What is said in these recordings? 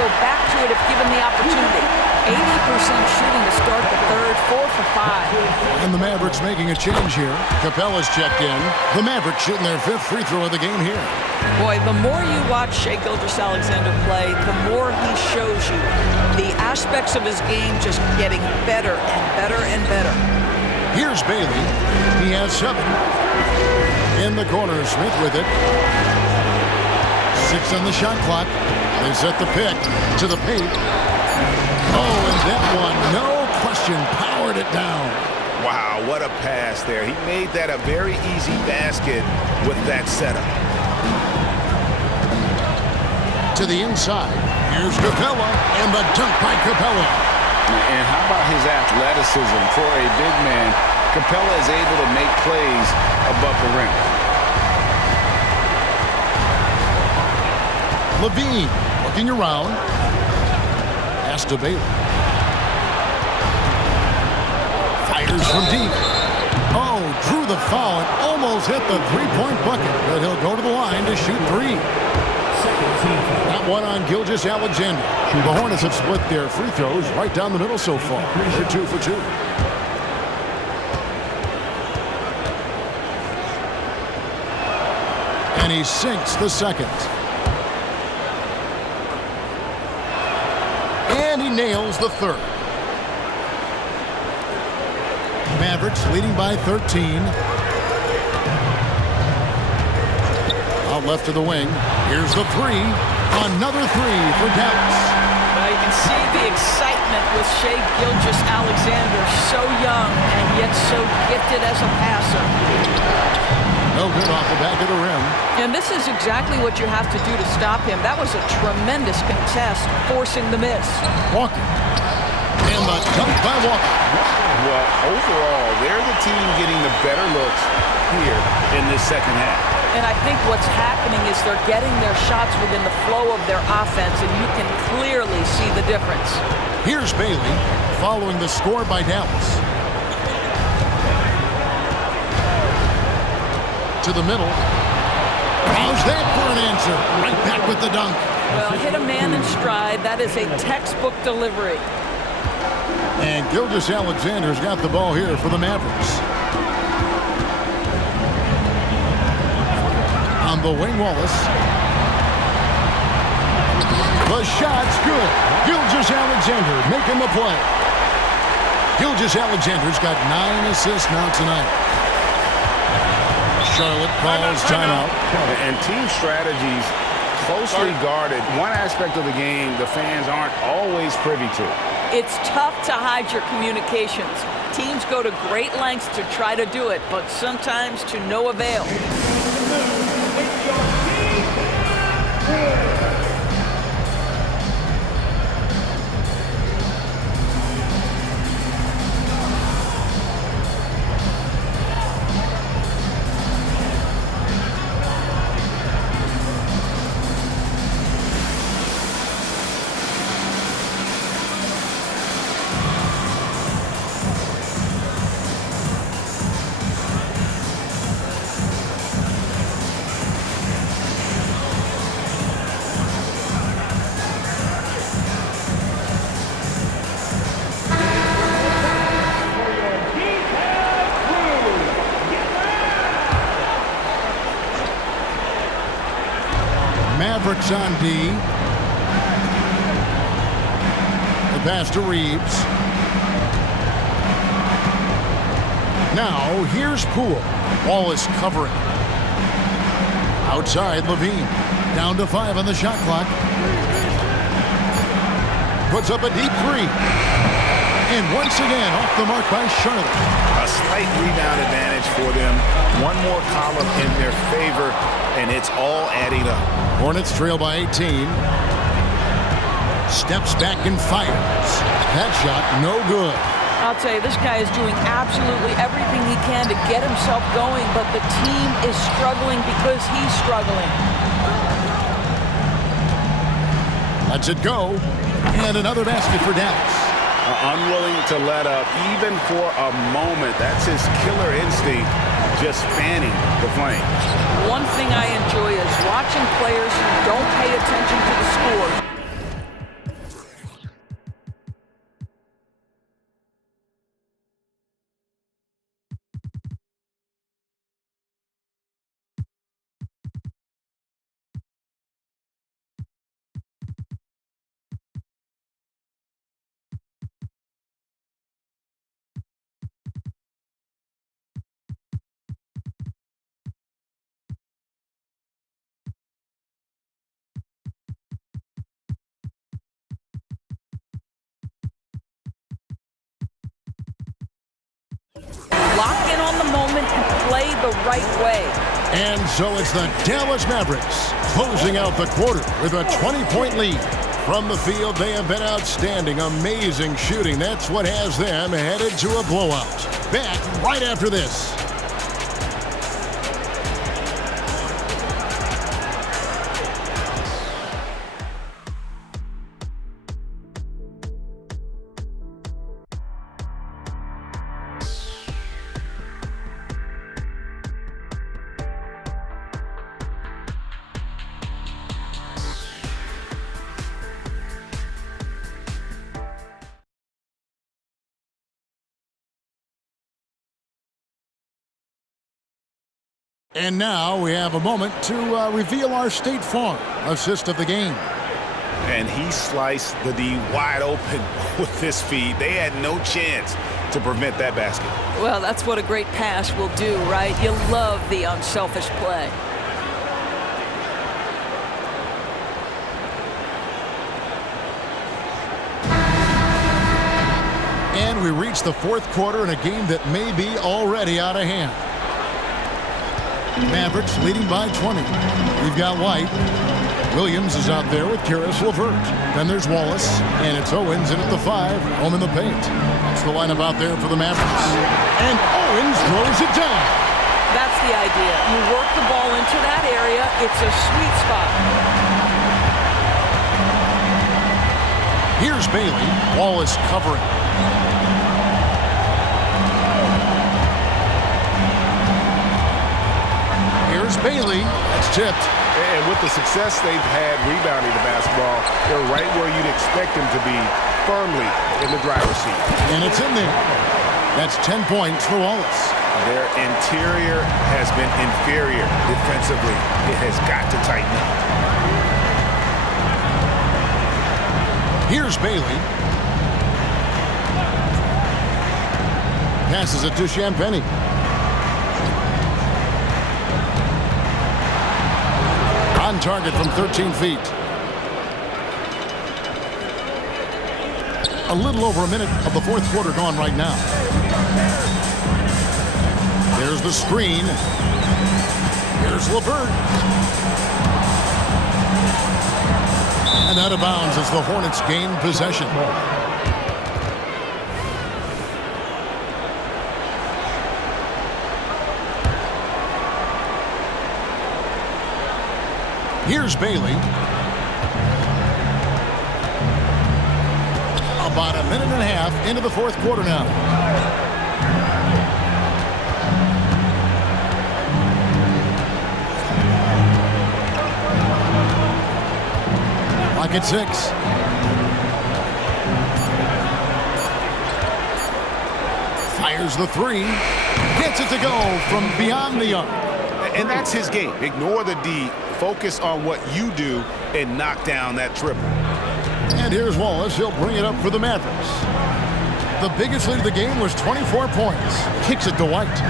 go back to it if given the opportunity. 80% shooting to start the third, 4 for 5. And the Mavericks making a change here. Capella's checked in. The Mavericks shooting their 5th free throw of the game here. Boy, the more you watch Shai Gilgeous-Alexander play, the more he shows you the aspects of his game just getting better and better and better. Here's Bailey. He has 7. In the corner, Smith with it. 6 on the shot clock. They set the pick to the paint. Oh, and that one, no question, powered it down. Wow, what a pass there. He made that a very easy basket with that setup. To the inside. Here's Capella, and the dunk by Capella. And how about his athleticism for a big man? Capella is able to make plays above the rim. Levine looking around. Pass to Bailey. Fires from deep. Oh, drew the foul and almost hit the three-point bucket, but he'll go to the line to shoot 3. That one on Gilgeous-Alexander. The Hornets have split their free throws right down the middle so far. They're 2 for 2. And he sinks the second. And he nails the third. Mavericks leading by 13. Out left to the wing. Here's the 3. Another 3 for Dallas. Now you can see the excitement with Shai Gilgeous-Alexander, so young and yet so gifted as a passer. No good off the back of the rim. And this is exactly what you have to do to stop him. That was a tremendous contest, forcing the miss. Walker. And the dunk by Walker. Well, overall, they're the team getting the better looks here in this second half. And I think what's happening is they're getting their shots within the flow of their offense, and you can clearly see the difference. Here's Bailey following the score by Dallas. To the middle. How's that for an answer? Right back with the dunk. Well, hit a man in stride. That is a textbook delivery. And Gilgeous-Alexander's got the ball here for the Mavericks. On the wing, Wallace. The shot's good. Gilgeous-Alexander making the play. Gilgeous-Alexander's got 9 assists now tonight. Charlotte calls timeout. And team strategies closely guarded. One aspect of the game the fans aren't always privy to. It's tough to hide your communications. Teams go to great lengths to try to do it, but sometimes to no avail. Mavericks on D. The pass to Reeves. Now here's Poole. Wallace covering. Outside Levine. Down to 5 on the shot clock. Puts up a deep 3. And once again off the mark by Charlotte. A slight rebound advantage for them. One more column in their favor, and it's all adding up. Hornets trail by 18. Steps back and fires. That shot no good. I'll tell you, this guy is doing absolutely everything he can to get himself going, but the team is struggling because he's struggling. Lets it go. And another basket for Dallas. Unwilling to let up even for a moment. That's his killer instinct, just fanning the flame. One thing I enjoy is watching players who don't pay attention to the score. lock in on the moment and play the right way. And so it's the Dallas Mavericks closing out the quarter with a 20-point lead. From the field, they have been outstanding. Amazing shooting. That's what has them headed to a blowout. Back right after this. And now we have a moment to reveal our State Farm assist of the game. And he sliced the D wide open with this feed. They had no chance to prevent that basket. Well, that's what a great pass will do, right? You love the unselfish play. And we reach the fourth quarter in a game that may be already out of hand. Mavericks leading by 20. We've got White. Williams is out there with Karis LeVert. Then there's Wallace, and it's Owens in at the 5, home in the paint. That's the lineup out there for the Mavericks. And Owens throws it down. That's the idea. You work the ball into that area. It's a sweet spot. Here's Bailey. Wallace covering. Here's Bailey. That's tipped. And with the success they've had rebounding the basketball, they're right where you'd expect them to be, firmly in the driver's seat. And it's in there. That's 10 points for Wallace. Their interior has been inferior defensively. It has got to tighten up. Here's Bailey. Passes it to Champagnie. On target from 13 feet. A little over a minute of the fourth quarter gone right now. There's the screen. Here's LeVert. And out of bounds as the Hornets gain possession. Here's Bailey. About a minute and a half into the fourth quarter now. Lock at 6. Fires the 3. Gets it to go from beyond the arc. And that's his game. Ignore the D. Focus on what you do and knock down that triple. And here's Wallace. He'll bring it up for the Mavericks. The biggest lead of the game was 24 points. Kicks it to White.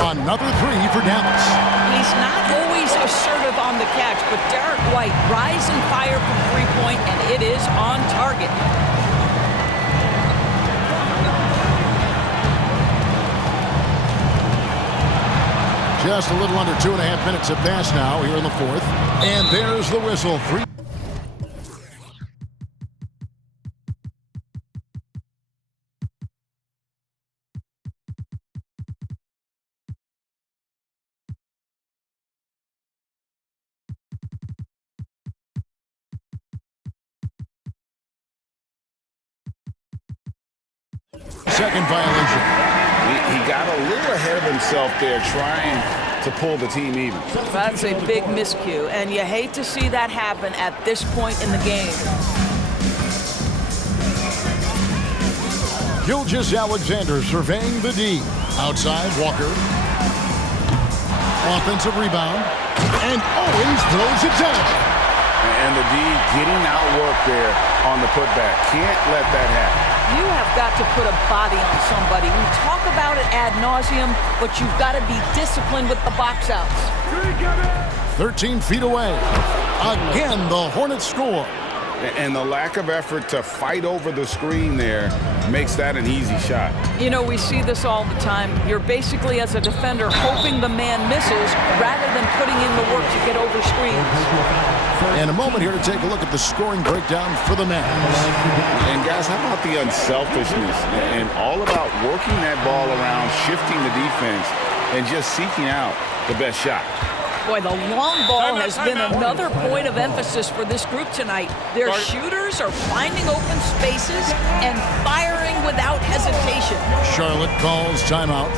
Another 3 for Dallas. He's not always assertive on the catch, but Derek White rise and fire from three-point, and it is on target. Just a little under 2.5 minutes have passed now here in the fourth. And there's the whistle. 3. Second violation. He got a little ahead of himself there trying to pull the team even. That's a big miscue, and you hate to see that happen at this point in the game. Gilgeous-Alexander surveying the D. Outside, Walker. Offensive rebound. And Owens throws it down. And the D getting outworked there on the putback. Can't let that happen. You have got to put a body on somebody. We talk about it ad nauseum, but you've got to be disciplined with the box outs. 13 feet away. Again, the Hornets score. And the lack of effort to fight over the screen there makes that an easy shot. You know, we see this all the time. You're basically, as a defender, hoping the man misses rather than putting in the work to get over screens. And a moment here to take a look at the scoring breakdown for the Mavericks. And guys, how about the unselfishness and all about working that ball around, shifting the defense, and just seeking out the best shot. Boy, the long ball has been another point of emphasis for this group tonight. Their shooters are finding open spaces and firing without hesitation. Charlotte calls timeout.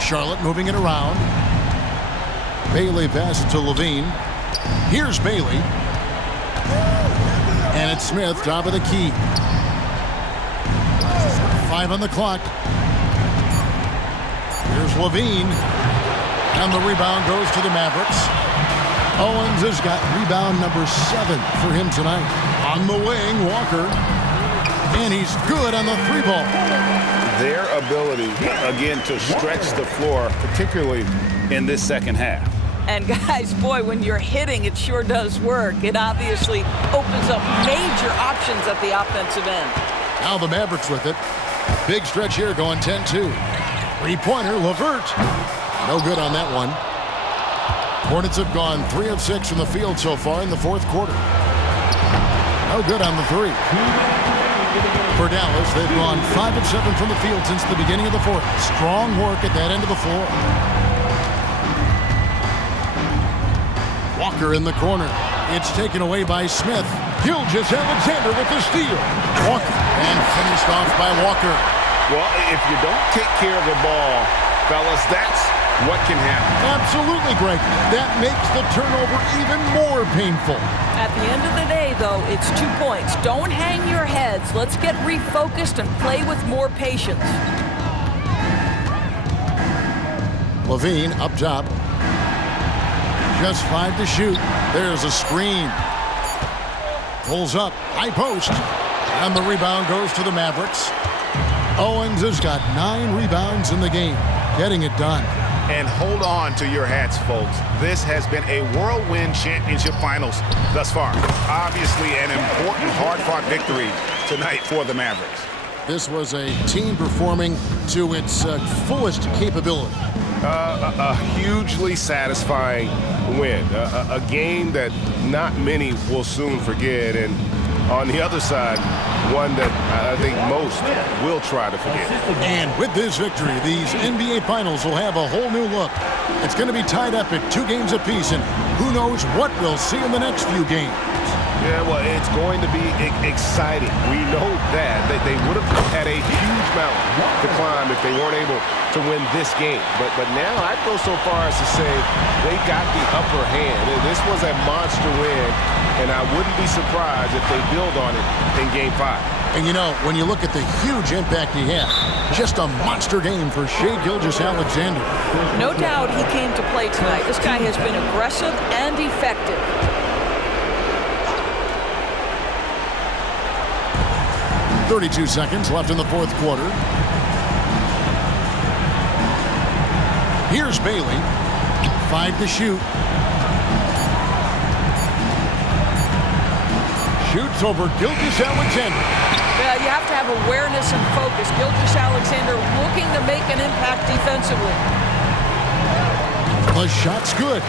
Charlotte moving it around. Bailey passes to Levine. Here's Bailey. And it's Smith, top of the key. 5 on the clock. Here's Levine. And the rebound goes to the Mavericks. Owens has got rebound number 7 for him tonight. On the wing, Walker. And he's good on the 3-ball. Their ability, again, to stretch the floor, particularly in this second half. And guys, boy, when you're hitting, it sure does work. It obviously opens up major options at the offensive end. Now the Mavericks with it. Big stretch here going 10-2. Three-pointer, LeVert. No good on that one. Hornets have gone 3 of 6 from the field so far in the fourth quarter. No good on the 3. For Dallas, they've gone 5 of 7 from the field since the beginning of the fourth. Strong work at that end of the floor. Walker in the corner. It's taken away by Smith. Gilgeous-Alexander with the steal. Walker, and finished off by Walker. Well, if you don't take care of the ball, fellas, that's what can happen. Absolutely, Greg. That makes the turnover even more painful. At the end of the day, though, it's 2 points. Don't hang your heads. Let's get refocused and play with more patience. Levine up top. Just 5 to shoot. There's a screen. Pulls up. High post. And the rebound goes to the Mavericks. Owens has got 9 rebounds in the game. Getting it done. And hold on to your hats, folks. This has been a whirlwind championship finals thus far. Obviously an important, hard-fought victory tonight for the Mavericks. This was a team performing to its fullest capability. A hugely satisfying win. A game that not many will soon forget. And on the other side, one that I think most will try to forget. And with this victory, these NBA Finals will have a whole new look. It's going to be tied up at 2 games apiece, and who knows what we'll see in the next few games. Yeah, well, it's going to be exciting. We know that they would have had a huge mountain to climb if they weren't able to win this game. But now I'd go so far as to say they got the upper hand. This was a monster win, and I wouldn't be surprised if they build on it in Game 5. And you know, when you look at the huge impact he had, just a monster game for Shai Gilgeous-Alexander. No doubt he came to play tonight. This guy has been aggressive and effective. 32 seconds left in the fourth quarter. Here's Bailey. 5 to shoot. Shoots over Gilgeous-Alexander. Yeah, you have to have awareness and focus. Gilgeous-Alexander looking to make an impact defensively. The shot's good.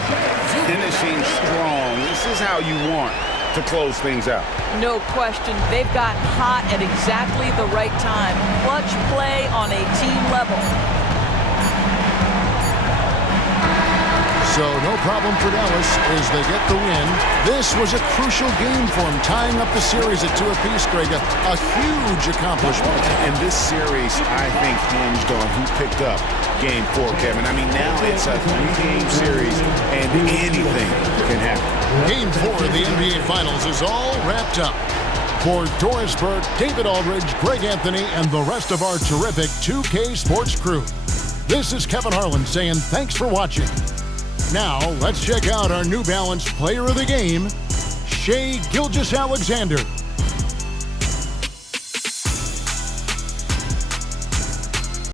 Finishing strong. This is how you want to close things out. No question. They've got hot at exactly the right time. Clutch play on a team level. So no problem for Dallas as they get the win. This was a crucial game for them, tying up the series at 2 apiece, Greg. A huge accomplishment. And this series, I think, hinged on who picked up Game 4, Kevin. I mean, now it's a 3-game series, and anything can happen. Game 4 of the NBA Finals is all wrapped up. For Doris Burke, David Aldridge, Greg Anthony, and the rest of our terrific 2K Sports crew, this is Kevin Harlan saying thanks for watching. Now, let's check out our New Balance player of the game, Shai Gilgeous-Alexander.